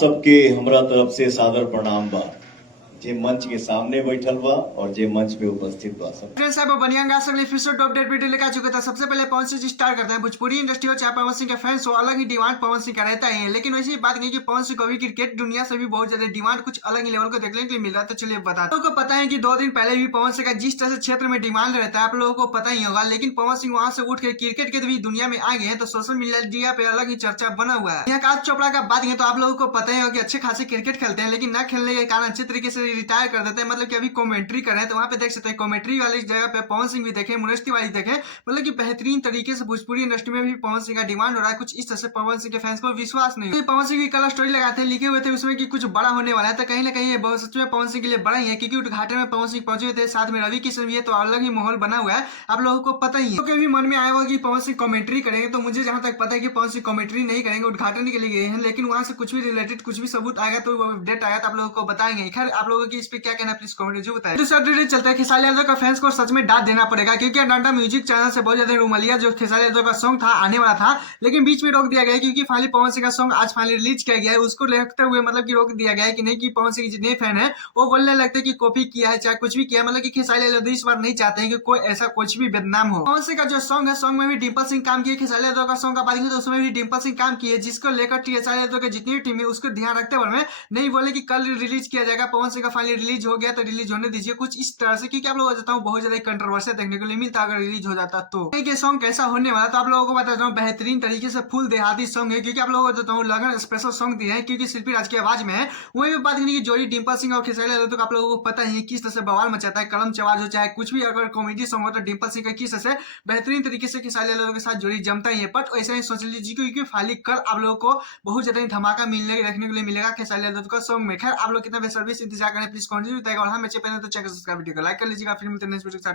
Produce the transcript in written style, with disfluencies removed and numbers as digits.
सबके हमरा तरफ से सादर प्रणाम बा। जे मंच के सामने बैठल बा और जे मंच पे उपस्थित बा सब। फ्रेंड्स साहब बनियांगा अगले फिर टॉप डेट वीडियो लेकर आ चुका था। सबसे पहले पवन सिंह स्टार्ट करते हैं। भोजपुरी इंडस्ट्री हो चाहे पवन सिंह के फैंस हो, अलग ही डिमांड पवन सिंह का रहता है। लेकिन वैसी बात नहीं कि पवन सिंह को भी क्रिकेट दुनिया से भी बहुत ज्यादा डिमांड कुछ अलग ही लेवल को देखने के लिए मिल रहा है। तो चलिए बता दो। आपको पता है कि 2 दिन पहले भी पवन सिंह का जिस तरह से क्षेत्र में डिमांड रहता है आप लोगों को पता ही होगा। लेकिन पवन सिंह वहां से उठ के क्रिकेट के भी दुनिया में आ गए हैं, तो सोशल मीडिया पे अलग ही चर्चा बना हुआ है। यहाँ आकाश चोपड़ा का बात है तो आप लोगों को पता ही होगा कि अच्छे खासे क्रिकेट खेलते हैं, लेकिन न खेलने के कारण अच्छे तरीके से रिटायर कर देते हैं। मतलब कि अभी कमेंट्री कर रहे हैं तो वहां पे देख सकते हैं कमेंट्री वाली जगह पे पवन सिंह भी देखे, मुनश तिवारी देखे। मतलब कि बेहतरीन तरीके से भोजपुरी इंडस्ट्री में भी पवन सिंह का डिमांड हो रहा है। कुछ इस तरह से पवन सिंह के फैंस को विश्वास नहीं है। पवन सिंह की कल स्टोरी लगाते लिखे हुए थे उसमें कि कुछ बड़ा होने वाला है, तो कहीं ना कहीं बहुत सच में पवन सिंह के लिए बड़ा ही है, क्योंकि उद्घाटन में पवन सिंह पहुंचे हुए थे, साथ में रवि किशन भी है, तो अलग ही माहौल बना हुआ है। आप लोगों को पता ही है। तो भी मन में आया होगा कि पवन सिंह कमेंट्री करेंगे, तो मुझे जहां तक पता है कि पवन सिंह कमेंट्री नहीं करेंगे, उद्घाटन के लिए गए हैं। लेकिन वहां से कुछ भी रिलेटेड कुछ भी सबूत आएगा तो अपडेट आएगा तो आप लोगों को बताएंगे। खैर आप लोगों की इस पे क्या कहना प्लीज कमेंट जो बताएं। दूसरा अपडेट चलता है खेसारी यादव का फैंस को सच में डांट देना पड़ेगा, क्योंकि अडांडा म्यूजिक चैनल से बहुत ज्यादा रूमलिया जो खेसारी यादव का सॉन्ग था आने वाला था, लेकिन बीच में रोक दिया गया क्योंकि फाइनली पवन सिंह का सॉन्ग आज फाइनली रिलीज किया गया है। उसको देखते हुए मतलब कि रोक दिया गया है कि नहीं, कि पवन सिंह जितने फैन है वो बोलने लगते हैं कि कॉपी किया है चाहे कुछ भी किया। मतलब कि खेसारी यादव इस बार नहीं चाहते हैं कि कोई ऐसा कुछ भी बदनाम हो। पवन सिंह का जो सॉन्ग है, सॉन्ग में भी डिम्पल सिंह काम किए। खेसारी यादव का सॉन्ग का बात करें तो उसमें भी डिम्पल सिंह काम किए, जिसको लेकर खेसारी यादव के जितनी टीम है उसको ध्यान रखते हुए में नहीं बोले कि कल रिलीज किया जाएगा। पवन सिंह का फाइनली रिलीज हो गया तो रिलीज होने दीजिए कुछ इस तरह से, क्योंकि आप लोगों को बताता हूँ बहुत ज्यादा कंट्रोवर्सी देखने को मिलता अगर रिलीज हो जाता तो। ये सॉन्ग कैसा होने वाला तो आप लोगों को बताता हूँ, बेहतरीन तरीके से फुल देहाती सॉन्ग है, क्योंकि आप लोगों को बताता हूँ लगन स्पेशल सॉन्ग दिया है, क्योंकि शिल्पी राज की आवाज में है। वही भी बात नहीं कि जोड़ी डिम्पल सिंह और खेसारी यादव तो आप लोगों को पता ही किस तरह से बवाल मचाता है। कलम चवाज हो चाहे कुछ भी अगर कॉमेडी सॉन्ग हो तो डिम्पल सिंह का किस तरह से बेहतरीन तरीके से खेसारी यादव के साथ जोड़ी जमता ही है। बट ऐसा ही सोच लीजिए क्योंकि फाइनली कल आप लोगों को बहुत ज्यादा धमाका मिलने देखने को मिलेगा खेसारी यादव का सॉन्ग में। खैर आप लोग कितना बेसर्विस इंतजार करें प्लीज कंटिन्यू बताएगा। और हाँ मैं चैनल तो चेक सब्सक्राइब वीडियो को लाइक कर लीजिएगा। फिर मिलते हैं नेक्स्ट वीडियो के साथ।